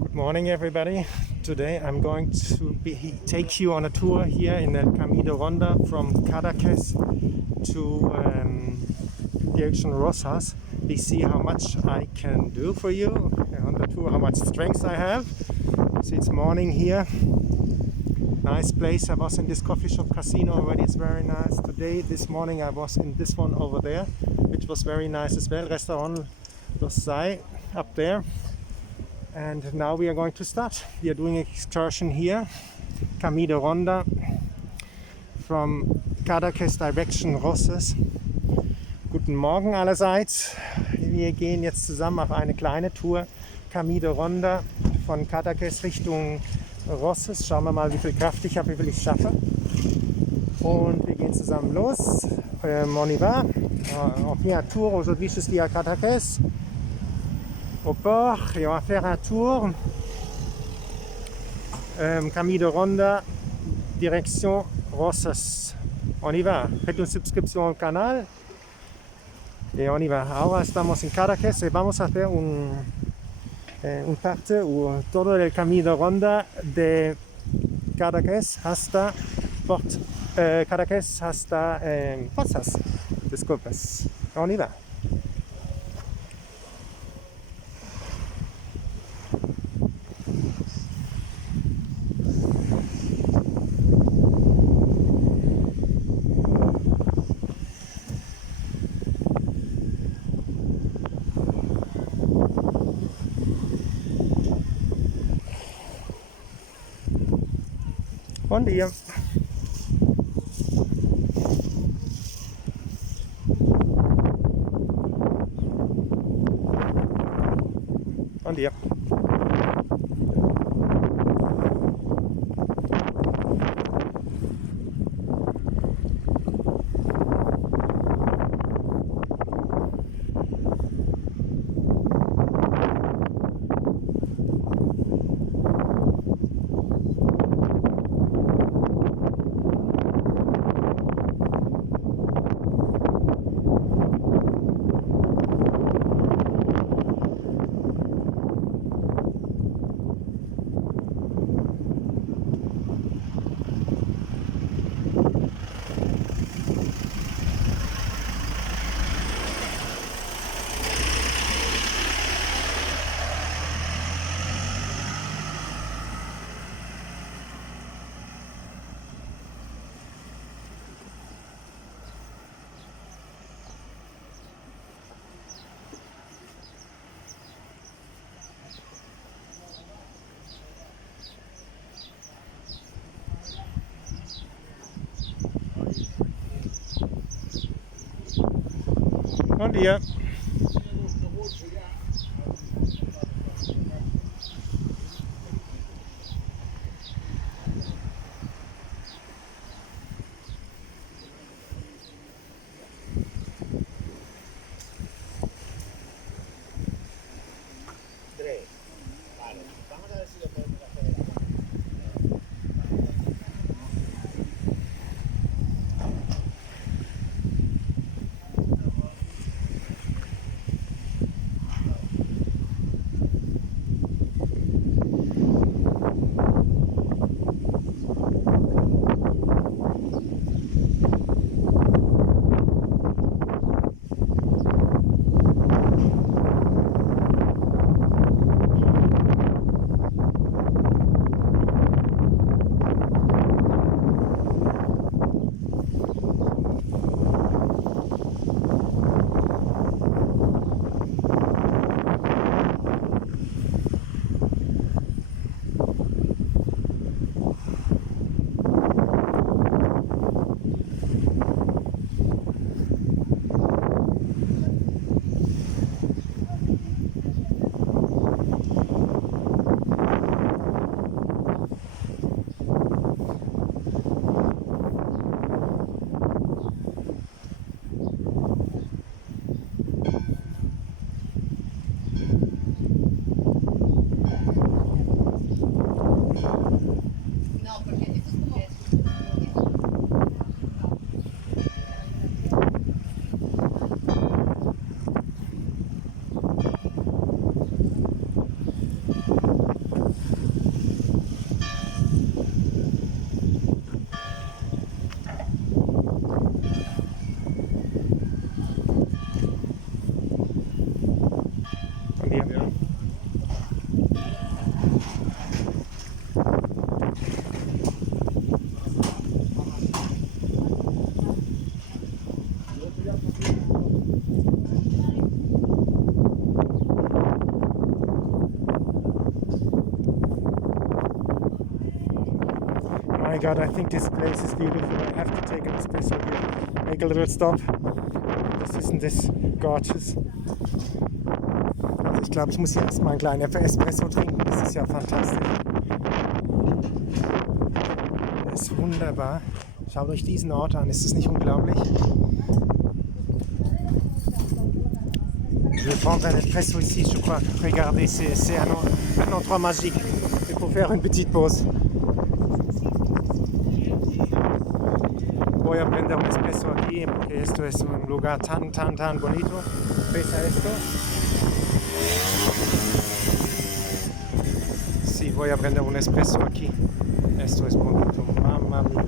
Good morning, everybody. Today I'm going to take you on a tour here in El Camino Ronda from Cadaques to direction Rosas. We see how much I can do for you on the tour, how much strength I have. So it's morning here. Nice place. I was in this coffee shop casino already. It's very nice. This morning I was in this one over there, which was very nice as well. Restaurant Losai up there. And now we are going to start. We are doing an excursion here, Camino Ronda, from Cadaques direction Rosas. Guten Morgen allerseits. Wir gehen jetzt zusammen auf eine kleine Tour, Camino Ronda, von Cadaques Richtung Rosas. Schauen wir mal, wie viel Kraft ich habe, wie viel ich schaffe. Und wir gehen zusammen los. On y va. On fait un tour aujourd'hui jusqu'à Cadaques, au port, et on va faire un tour Camino Ronda direction Rosas. On y va. Faites une subscription al canal et on y va. Ahora estamos en Cadaques y vamos a hacer un parte o todo el Camino Ronda de Cadaques hasta Cadaques hasta Rosas. Disculpas. On y va. Bom dia. Bom dia. Bom dia. god, I think this place is beautiful. I have to take an espresso here. Make a little stop. Isn't this gorgeous? Also ich glaube, ich muss hier erstmal einen kleinen Espresso trinken. Das ist ja fantastisch. Das ist wunderbar. Schaut euch diesen Ort an. Ist das nicht unglaublich? Je vais prendre un espresso ici, je crois. Regardez, c'est un endroit magique. Il faut faire une petite pause. Voy a prender un espresso aquí porque esto es un lugar tan bonito. ¿Pesa esto? Sí, voy a prender un espresso aquí. Esto es bonito, mamma mia.